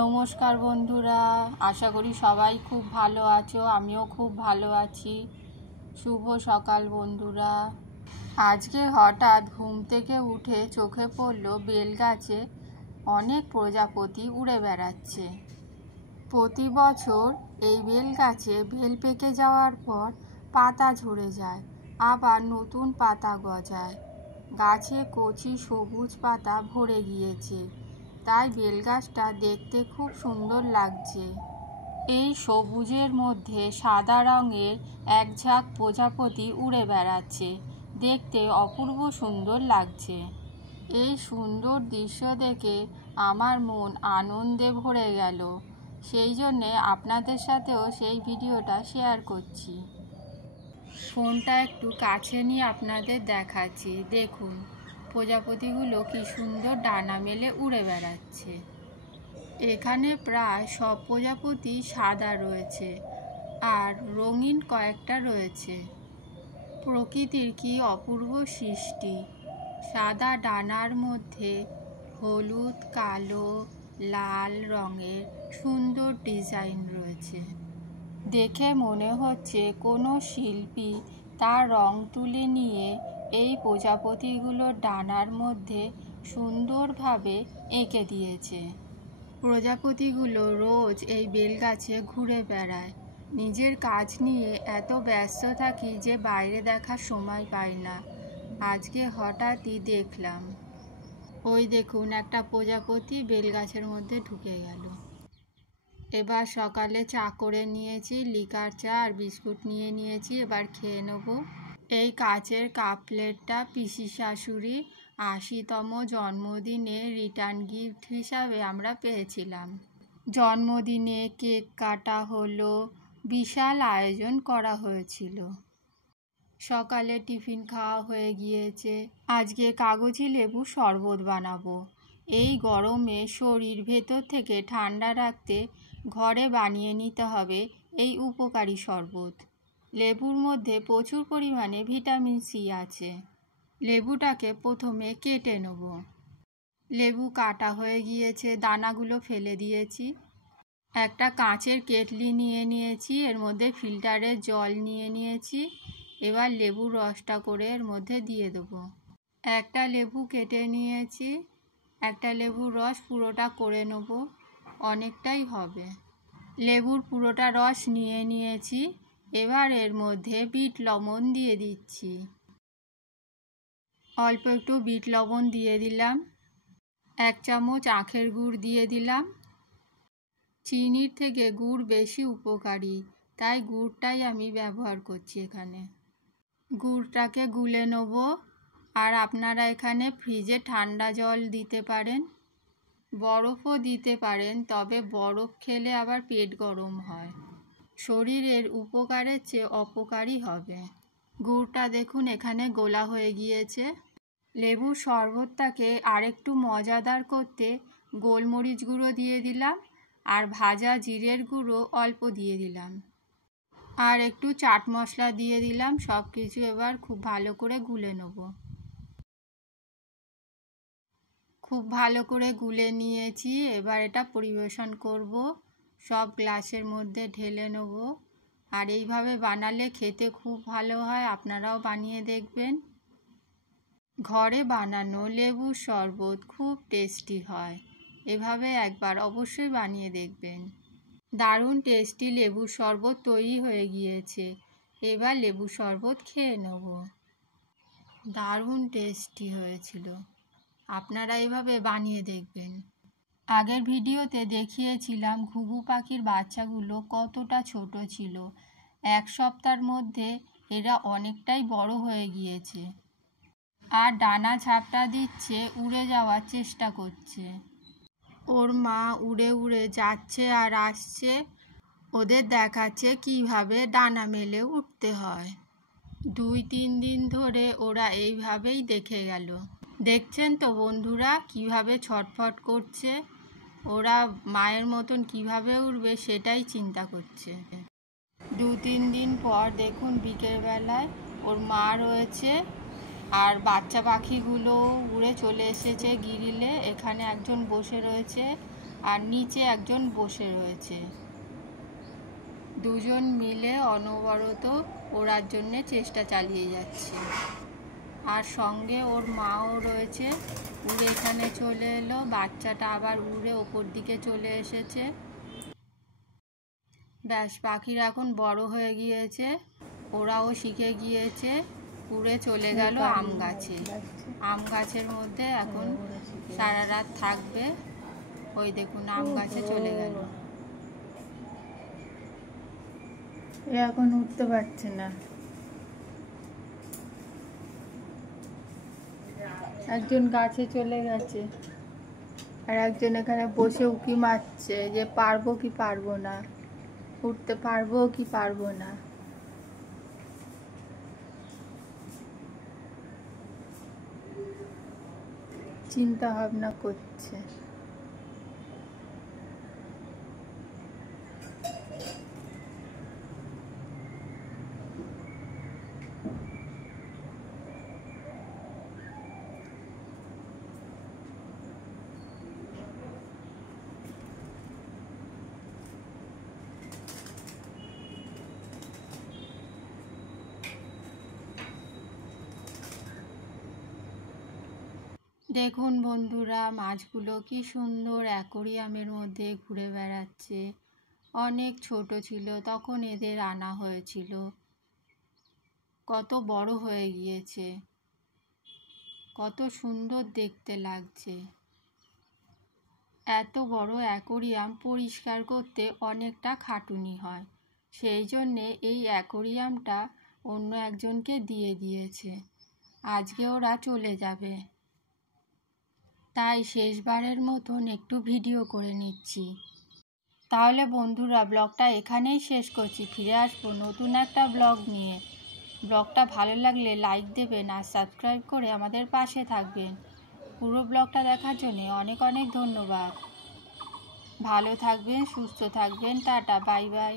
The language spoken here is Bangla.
নমস্কার বন্ধুরা, আশা করি সবাই খুব ভালো আছো। আমিও খুব ভালো আছি। শুভ সকাল বন্ধুরা। আজকে হঠাৎ ঘুম থেকে উঠে চোখে পড়ল বেলগাছে অনেক প্রজাপতি উড়ে বেড়াচ্ছে। প্রতি বছর এই বেলগাছে বেল পেকে যাওয়ার পর পাতা ঝরে যায়, আবার নতুন পাতা গজায়। গাছে কচি সবুজ পাতা ভরে গিয়েছে, তাই বেলগাছটা দেখতে খুব সুন্দর লাগছে। এই সবুজের মধ্যে সাদা রঙের এক ঝাঁক প্রজাপতি উড়ে বেড়াচ্ছে, দেখতে অপূর্ব সুন্দর লাগছে। এই সুন্দর দৃশ্য দেখে আমার মন আনন্দে ভরে গেল। সেই জন্যে আপনাদের সাথেও সেই ভিডিওটা শেয়ার করছি। ফোনটা একটু কাছে নিয়ে আপনাদের দেখাচ্ছি। দেখুন প্রজাপতিগুলো কি সুন্দর ডানা মেলে উড়ে বেড়াচ্ছে। এখানে প্রায় সব প্রজাপতি সাদা রয়েছে, আর রঙিন কয়েকটা রয়েছে। প্রকৃতির কি অপূর্ব সৃষ্টি। সাদা ডানার মধ্যে হলুদ, কালো, লাল রঙের সুন্দর ডিজাইন রয়েছে। দেখে মনে হচ্ছে কোনো শিল্পী তার রং তুলে নিয়ে এই প্রজাপতিগুলোর ডানার মধ্যে সুন্দরভাবে এঁকে দিয়েছে। প্রজাপতিগুলো রোজ এই বেলগাছে ঘুরে বেড়ায়। নিজের কাজ নিয়ে এত ব্যস্ত থাকি যে বাইরে দেখার সময় পাই না। আজকে হঠাৎই দেখলাম। ওই দেখুন একটা প্রজাপতি বেলগাছের মধ্যে ঢুকে গেল। এবার সকালে চা করে নিয়েছি, লিকার চা আর বিস্কুট নিয়ে নিয়েছি। এবার খেয়ে নেব। এই কাচের কাপ প্লেটটা পিসি শাশুড়ি ৮০তম জন্মদিনে রিটার্ন গিফট হিসাবে আমরা পেয়েছিলাম। জন্মদিনে কেক কাটা হলো, বিশাল আয়োজন করা হয়েছিল। সকালে টিফিন খাওয়া হয়ে গিয়েছে। আজকে কাগজি লেবু শরবত বানাবো। এই গরমে শরীর ভেতর থেকে ঠান্ডা রাখতে ঘরে বানিয়ে নিতে হবে এই উপকারী শরবত। লেবুর মধ্যে প্রচুর পরিমাণে ভিটামিন সি আছে। লেবুটাকে প্রথমে কেটে নেব। লেবু কাটা হয়ে গিয়েছে, দানাগুলো ফেলে দিয়েছি। একটা কাঁচের কেটলি নিয়ে নিয়েছি, এর মধ্যে ফিল্টারের জল নিয়ে নিয়েছি। এবার লেবুর রসটা করে এর মধ্যে দিয়ে দেবো। একটা লেবু কেটে নিয়েছি, একটা লেবুর রস পুরোটা করে নেব, অনেকটাই হবে। লেবুর পুরোটা রস নিয়ে নিয়েছি। এবার এর মধ্যে বিট লবণ দিয়ে দিচ্ছি। অল্প একটু বিট লবণ দিয়ে দিলাম। 1 চামচ আখের গুড় দিয়ে দিলাম। চিনির থেকে গুড় বেশি উপকারী, তাই গুড়টাই আমি ব্যবহার করছি এখানে। গুড়টাকে গুলে নেব। আর আপনারা এখানে ফ্রিজে ঠান্ডা জল দিতে পারেন, বরফও দিতে পারেন, তবে বরফ খেলে আবার পেট গরম হয়। শরীরের উপকারের চেয়ে অপকারই হবে। গুড়টা দেখুন এখানে গোলা হয়ে গিয়েছে। লেবুর শরবতটাকে আরেকটু মজাদার করতে গোলমরিচ গুঁড়ো দিয়ে দিলাম, আর ভাজা জিরের গুঁড়ো অল্প দিয়ে দিলাম, আর একটু চাট মশলা দিয়ে দিলাম। সব কিছু এবার খুব ভালো করে গুলে নেব। খুব ভালো করে গুলে নিয়েছি। এবার এটা পরিবেশন করব। সব গ্লাসের মধ্যে ঢেলে নেব। আর এইভাবে বানালে খেতে খুব ভালো হয়, আপনারাও বানিয়ে দেখবেন। ঘরে বানানো লেবুর শরবত খুব টেস্টি হয়। এভাবে একবার অবশ্যই বানিয়ে দেখবেন। দারুণ টেস্টি লেবুর শরবত তৈরি হয়ে গিয়েছে। এবার লেবুর শরবত খেয়ে নেব। দারুণ টেস্টি হয়েছিল। আপনারা এভাবে বানিয়ে দেখবেন। আগের ভিডিওতে দেখিয়েছিলাম ঘুঘু পাখির বাচ্চাগুলো কতটা ছোট ছিল। 1 সপ্তাহের মধ্যে এরা অনেকটাই বড় হয়ে গিয়েছে, আর ডানা ঝাপটা দিচ্ছে, উড়ে যাওয়ার চেষ্টা করছে। ওর মা উড়ে উড়ে যাচ্ছে আর আসছে, ওদের দেখাচ্ছে কিভাবে ডানা মেলে উঠতে হয়। 2-3 দিন ধরে ওরা এইভাবেই দেখে গেল। দেখছেন তো বন্ধুরা কিভাবে ছটফট করছে। ওরা মায়ের মতন কিভাবে উঠবে সেটাই চিন্তা করছে। 2-3 দিন পর দেখুন বিকেলবেলায় ওর মা রয়েছে, আর বাচ্চা পাখিগুলো উড়ে চলে এসেছে গ্রিলে। এখানে একজন বসে রয়েছে, আর নিচে একজন বসে রয়েছে। দুজন মিলে অনবরত ওড়ার জন্যে চেষ্টা চালিয়ে যাচ্ছে। আর সঙ্গে ওর মাও রয়েছে। উড়ে এখানে চলে এলো, বাচ্চাটা আবার উড়ে ওপর দিকে চলে এসেছে। ব্যাস, পাখিরা এখন বড় হয়ে গিয়েছে, ওরাও শিখে গিয়েছে। উড়ে চলে গেল আম গাছে। আম গাছের মধ্যে এখন সারা রাত থাকবে। ওই দেখুন আম গাছে চলে গেল। এ এখন উঠতে পারছে না। একজন গাছে চলে গেছে, আর একজন এখানে বসে উঁকি মারছে যে পারবো কি পারবো না, উঠতে পারবো কি পারবো না। চিন্তা ভাবনা করছে। দেখুন বন্ধুরা, মাছগুলো কি সুন্দর অ্যাকোরিয়ামের মধ্যে ঘুরে বেড়াচ্ছে। অনেক ছোট ছিল তখন এদের আনা হয়েছিল, কত বড় হয়ে গিয়েছে, কত সুন্দর দেখতে লাগছে। এত বড় অ্যাকোরিয়াম পরিষ্কার করতে অনেকটা খাটুনি হয়, সেই জন্যে এই অ্যাকোরিয়ামটা অন্য একজনকে দিয়ে দিয়েছে। আজকে ওরা চলে যাবে, তাই শেষবারের মতন একটু ভিডিও করে নিচ্ছি। তাহলে বন্ধুরা, ব্লগটা এখানেই শেষ করছি। ফিরে আসবো নতুন একটা ব্লগ নিয়ে। ব্লগটা ভালো লাগলে লাইক দেবেন আর সাবস্ক্রাইব করে আমাদের পাশে থাকবেন। পুরো ব্লগটা দেখার জন্য অনেক অনেক ধন্যবাদ। ভালো থাকবেন, সুস্থ থাকবেন। Tata, bye bye.